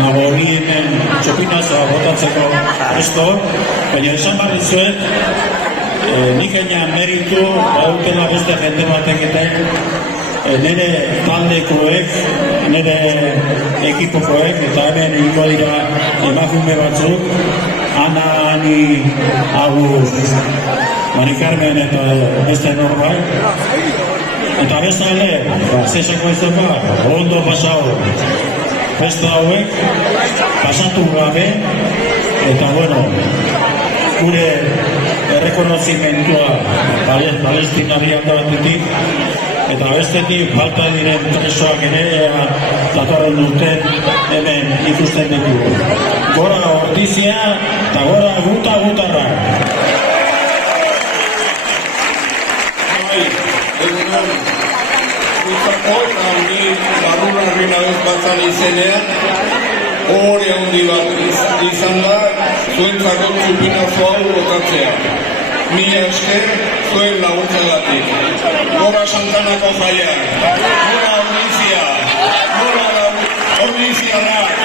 nago hori hemen txopinazoa botatzeko esto, baina esan barri zuen, nik egin meritu bautela beste jende batek eta nire taldekoek, nire ekipokoek, eta hemen ingo dira emakume batzuk, Ana, Ani, Agus, Mari Carmen eta beste norbait, eta bezale, zesako ez dut, ondo pasau, festa hauek, pasatu gabe, eta bueno, gure errekonozimentua palestinari alda batetik, eta bestetik falta diren presoak ere datorren duten hemen ikusten ditugu. Gora Ordizia eta gora gutarra. Barrunarri nabez batzan izenean, hori handi bat izan da, zuentzako txupinazo hau botatzea. Mila esker, zuen laguntzagatik. Gora Santanako jaia, gora Ordizia, gora Ordiziarrak.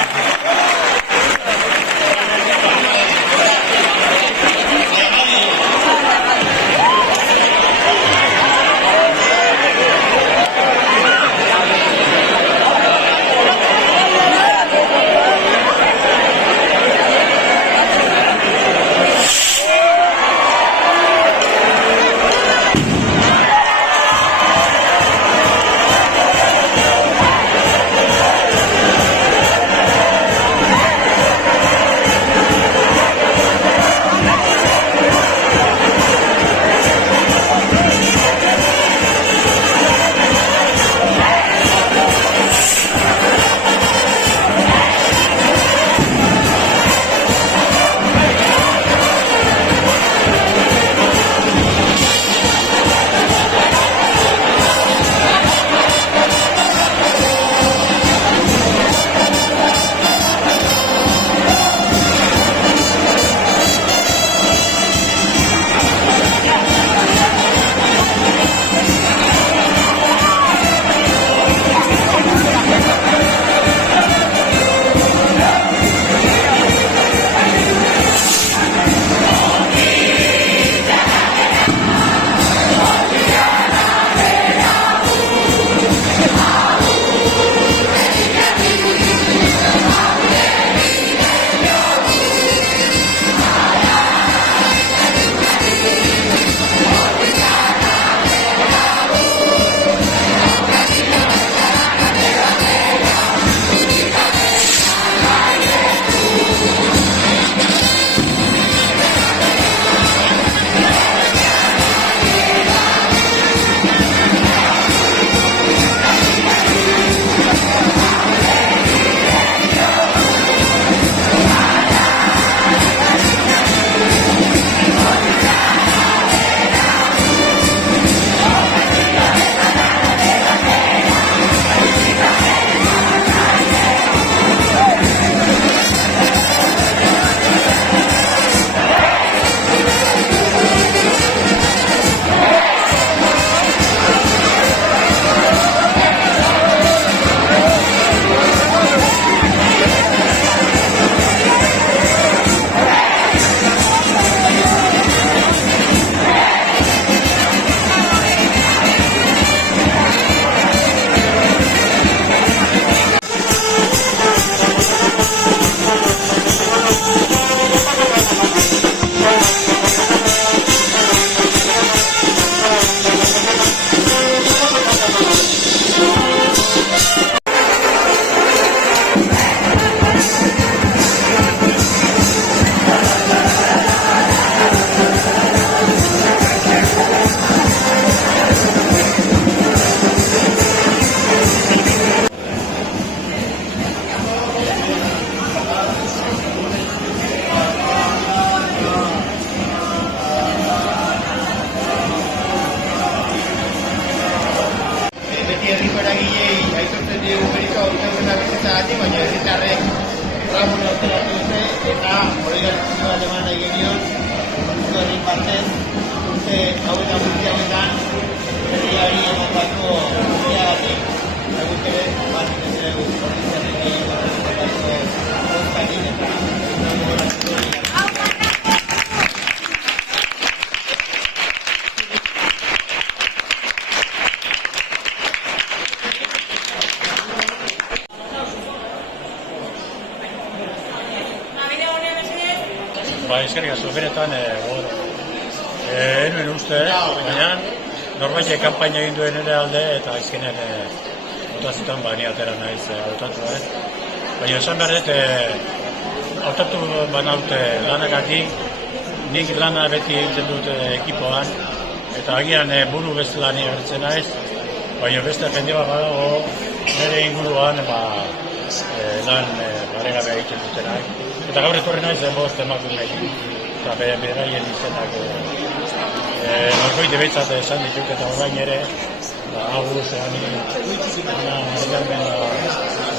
Eskerrik asko, benetan, enuen uste, baina norbaitek kanpaina egin duen ere alde eta azkenean hautazutan ni atera naiz hautatu. Baina esan behar dut, hautatu banaute lanagatik, nik lana beti egiten dut ekipoan, eta agian buru bezala ni agertzen naiz, baina beste jende bat badago nire inguruan lan baregabe egiten dutenak. Eta gaur etorri naiz bost emakumeekin, eta beraien izenak norkoite behitzat esan dituk eta orain ere, Agus, Ani, Ana, Margarmen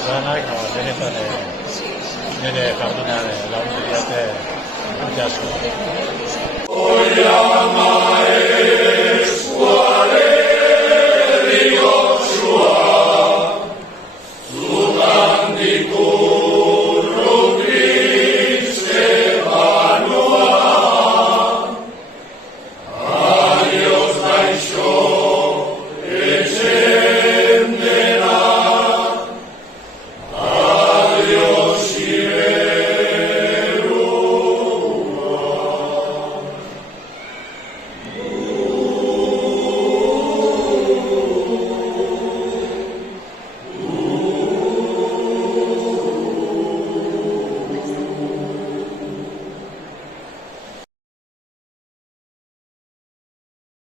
lanak, benetan nire jardunean lagundu diate urte asko.